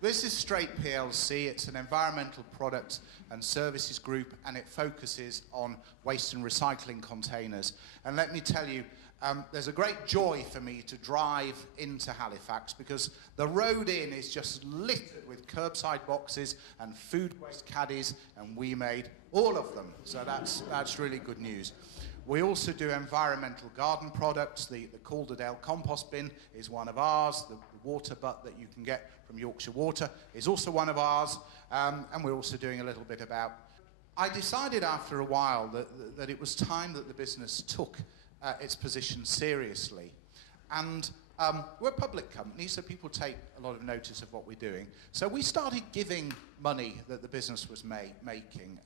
This is Straight PLC. It's an environmental products and services group, and it focuses on waste and recycling containers. And let me tell you, there's a great joy for me to drive into Halifax because the road in is just littered with curbside boxes and food waste caddies, and we made all of them. So that's really good news. We also do environmental garden products. The Calderdale compost bin is one of ours. The water butt that you can get from Yorkshire Water is also one of ours. And we're also doing a little bit about... I decided after a while that it was time that the business took its position seriously. And we're a public company, so people take a lot of notice of what we're doing. So we started giving money that the business was making.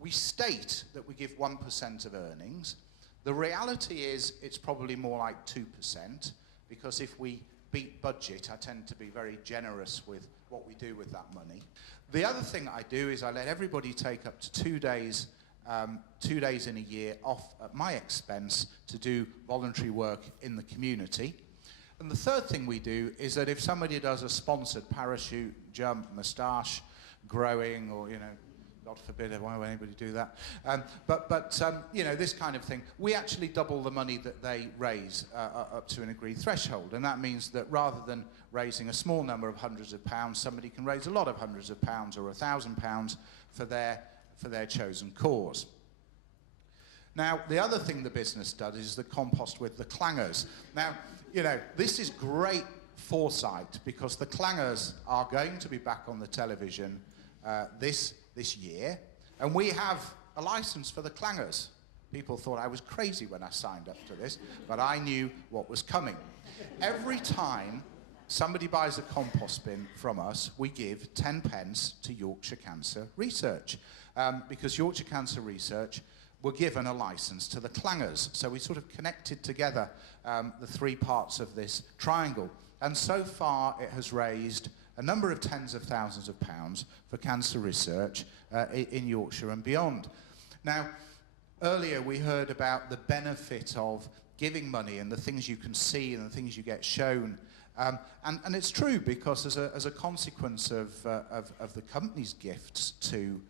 We state that we give 1% of earnings. The reality is it's probably more like 2%, because if we beat budget, I tend to be very generous with what we do with that money. The other thing I do is I let everybody take up to 2 days in a year off at my expense to do voluntary work in the community. And the third thing we do is that if somebody does a sponsored parachute, jump, moustache growing, or, you know, God forbid, why would anybody do that? But you know, this kind of thing, we actually double the money that they raise up to an agreed threshold. And that means that rather than raising a small number of hundreds of pounds, somebody can raise a lot of hundreds of pounds or £1,000 for their chosen cause. Now, the other thing the business does is the compost with the clangers. Now, you know, this is great foresight because the clangers are going to be back on the television this year, and we have a license for the clangers. People thought I was crazy when I signed up to this, but I knew what was coming. Every time somebody buys a compost bin from us, we give 10 pence to Yorkshire Cancer Research, because Yorkshire Cancer Research were given a license to the clangers. So we sort of connected together the three parts of this triangle. And so far it has raised a number of tens of thousands of pounds for cancer research in Yorkshire and beyond. Now, earlier we heard about the benefit of giving money and the things you can see and the things you get shown. And it's true, because as a consequence of the company's gifts to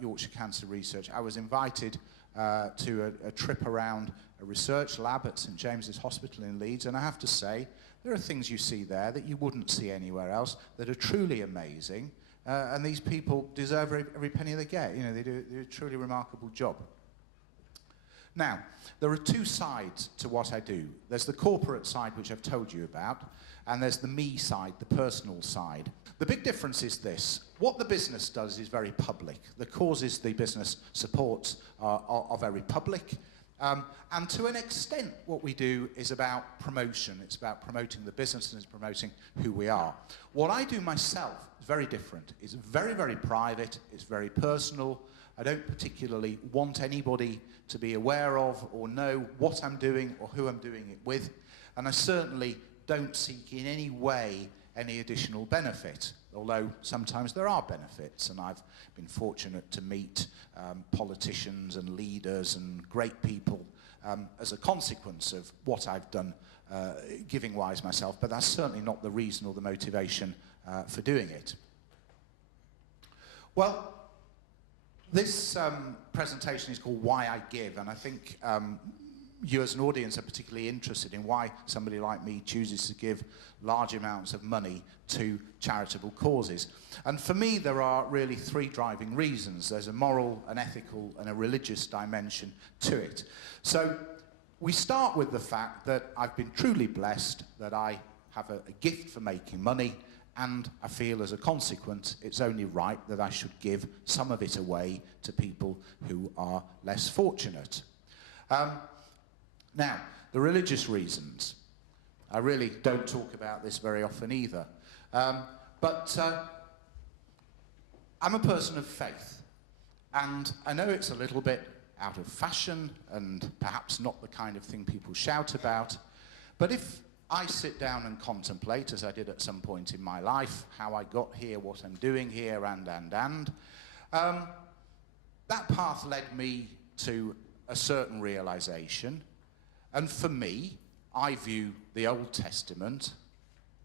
Yorkshire Cancer Research, I was invited to a trip around a research lab at St James's Hospital in Leeds, and I have to say, there are things you see there that you wouldn't see anywhere else that are truly amazing, and these people deserve every penny they get. You know, they do a truly remarkable job. Now, there are two sides to what I do. There's the corporate side, which I've told you about, and there's the me side, the personal side. The big difference is this. What the business does is very public. The causes the business supports are very public. And to an extent, what we do is about promotion. It's about promoting the business, and it's promoting who we are. What I do myself is very different. It's very, very private. It's very personal. I don't particularly want anybody to be aware of or know what I'm doing or who I'm doing it with. And I certainly don't seek in any way any additional benefit, although sometimes there are benefits, and I've been fortunate to meet politicians and leaders and great people as a consequence of what I've done giving-wise myself, but that's certainly not the reason or the motivation for doing it. Well, this presentation is called Why I Give, and I think you as an audience are particularly interested in why somebody like me chooses to give large amounts of money to charitable causes. And for me, there are really three driving reasons. There's a moral, an ethical, and a religious dimension to it. So we start with the fact that I've been truly blessed, that I have a gift for making money, and I feel as a consequence it's only right that I should give some of it away to people who are less fortunate. Now, the religious reasons. I really don't talk about this very often either. But I'm a person of faith. And I know it's a little bit out of fashion and perhaps not the kind of thing people shout about. But if I sit down and contemplate, as I did at some point in my life, how I got here, what I'm doing here, that path led me to a certain realization. And for me, I view the Old Testament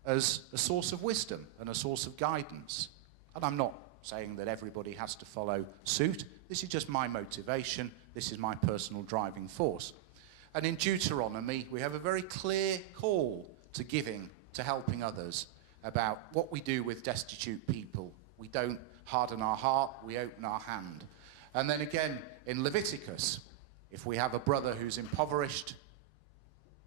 as a source of wisdom and a source of guidance. And I'm not saying that everybody has to follow suit. This is just my motivation. This is my personal driving force. And in Deuteronomy, we have a very clear call to giving, to helping others, about what we do with destitute people. We don't harden our heart, we open our hand. And then again, in Leviticus, if we have a brother who's impoverished,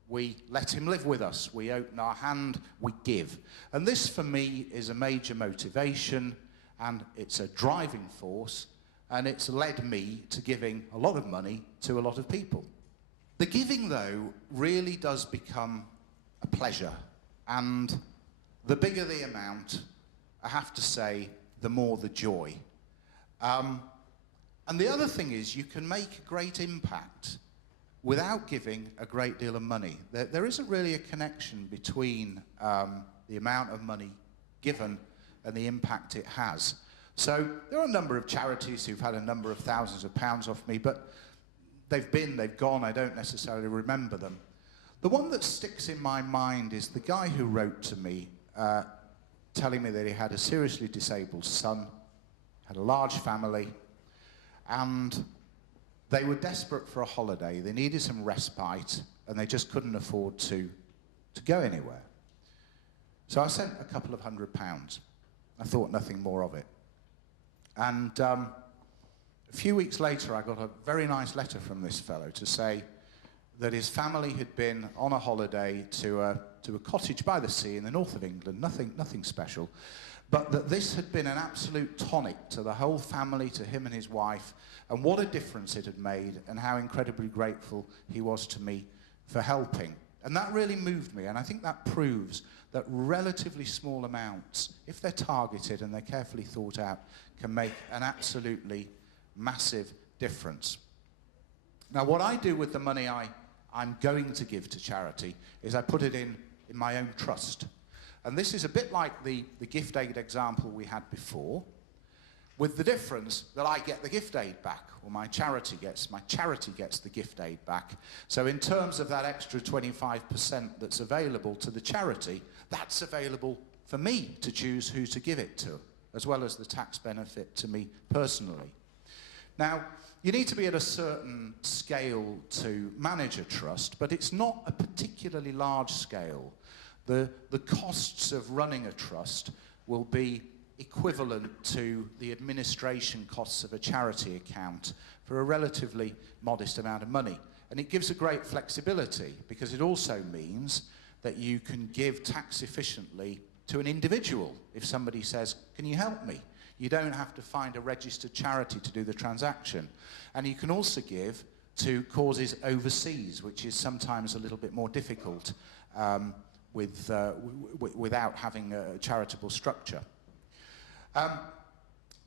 we let him live with us. We open our hand, we give. And this, for me, is a major motivation, and it's a driving force, and it's led me to giving a lot of money to a lot of people. The giving, though, really does become a pleasure, and the bigger the amount, I have to say, the more the joy. And the other thing is, you can make a great impact without giving a great deal of money. There isn't really a connection between the amount of money given and the impact it has. So there are a number of charities who've had a number of thousands of pounds off me, but they've gone, I don't necessarily remember them. The one that sticks in my mind is the guy who wrote to me telling me that he had a seriously disabled son, had a large family, and they were desperate for a holiday. They needed some respite, and they just couldn't afford to go anywhere. So I sent a couple of £100. I thought nothing more of it. And a few weeks later, I got a very nice letter from this fellow to say that his family had been on a holiday to a cottage by the sea in the north of England, nothing special, but that this had been an absolute tonic to the whole family, to him and his wife, and what a difference it had made, and how incredibly grateful he was to me for helping. And that really moved me, and I think that proves that relatively small amounts, if they're targeted and they're carefully thought out, can make an absolutely massive difference. Now, what I do with the money I'm going to give to charity is I put it in my own trust. And this is a bit like the gift aid example we had before, with the difference that I get the gift aid back, or my charity gets the gift aid back. So in terms of that extra 25% that's available to the charity, that's available for me to choose who to give it to, as well as the tax benefit to me personally. Now, you need to be at a certain scale to manage a trust, but it's not a particularly large scale. The costs of running a trust will be equivalent to the administration costs of a charity account for a relatively modest amount of money. And it gives a great flexibility, because it also means that you can give tax efficiently to an individual. If somebody says, "Can you help me?" You don't have to find a registered charity to do the transaction. And you can also give to causes overseas, which is sometimes a little bit more difficult without having a charitable structure.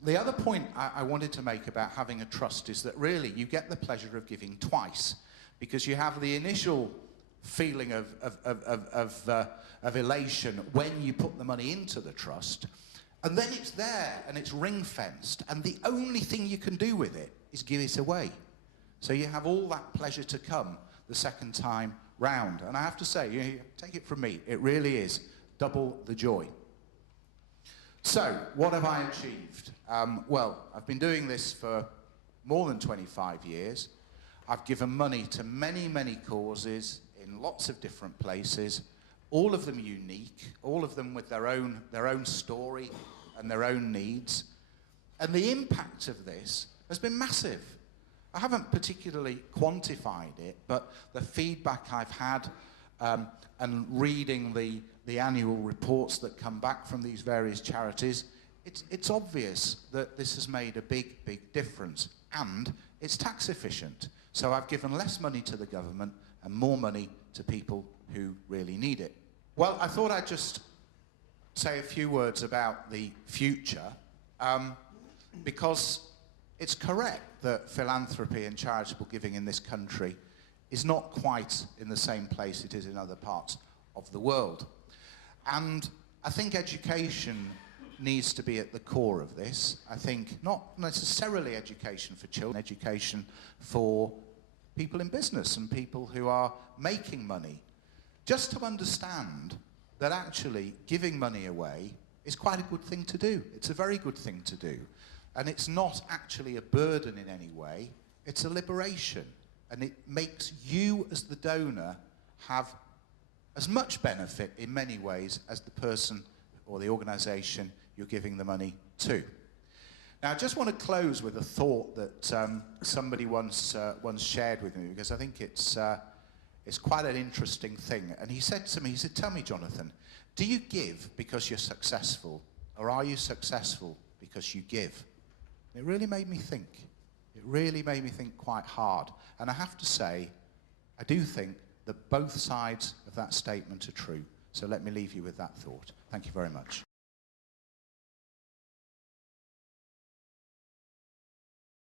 The other point I wanted to make about having a trust is that really you get the pleasure of giving twice, because you have the initial feeling of elation when you put the money into the trust, and then it's there and it's ring-fenced, and the only thing you can do with it is give it away. So you have all that pleasure to come the second time round. And I have to say, you take it from me, it really is double the joy. So, what have I achieved? Well, I've been doing this for more than 25 years. I've given money to many, many causes in lots of different places, all of them unique, all of them with their own story and their own needs. And the impact of this has been massive. I haven't particularly quantified it, but the feedback I've had and reading the annual reports that come back from these various charities, it's obvious that this has made a big, big difference. And it's tax efficient. So I've given less money to the government and more money to people who really need it. Well, I thought I'd just say a few words about the future, because it's correct that philanthropy and charitable giving in this country is not quite in the same place it is in other parts of the world. And I think education needs to be at the core of this. I think not necessarily education for children, education for people in business and people who are making money, just to understand that actually giving money away is quite a good thing to do. It's a very good thing to do. And it's not actually a burden in any way, it's a liberation. And it makes you as the donor have as much benefit in many ways as the person or the organisation you're giving the money to. Now, I just want to close with a thought that somebody once shared with me, because I think it's quite an interesting thing. And he said to me, he said, "Tell me, Jonathan, do you give because you're successful, or are you successful because you give?" It really made me think. It really made me think quite hard. And I have to say, I do think that both sides of that statement are true. So let me leave you with that thought. Thank you very much.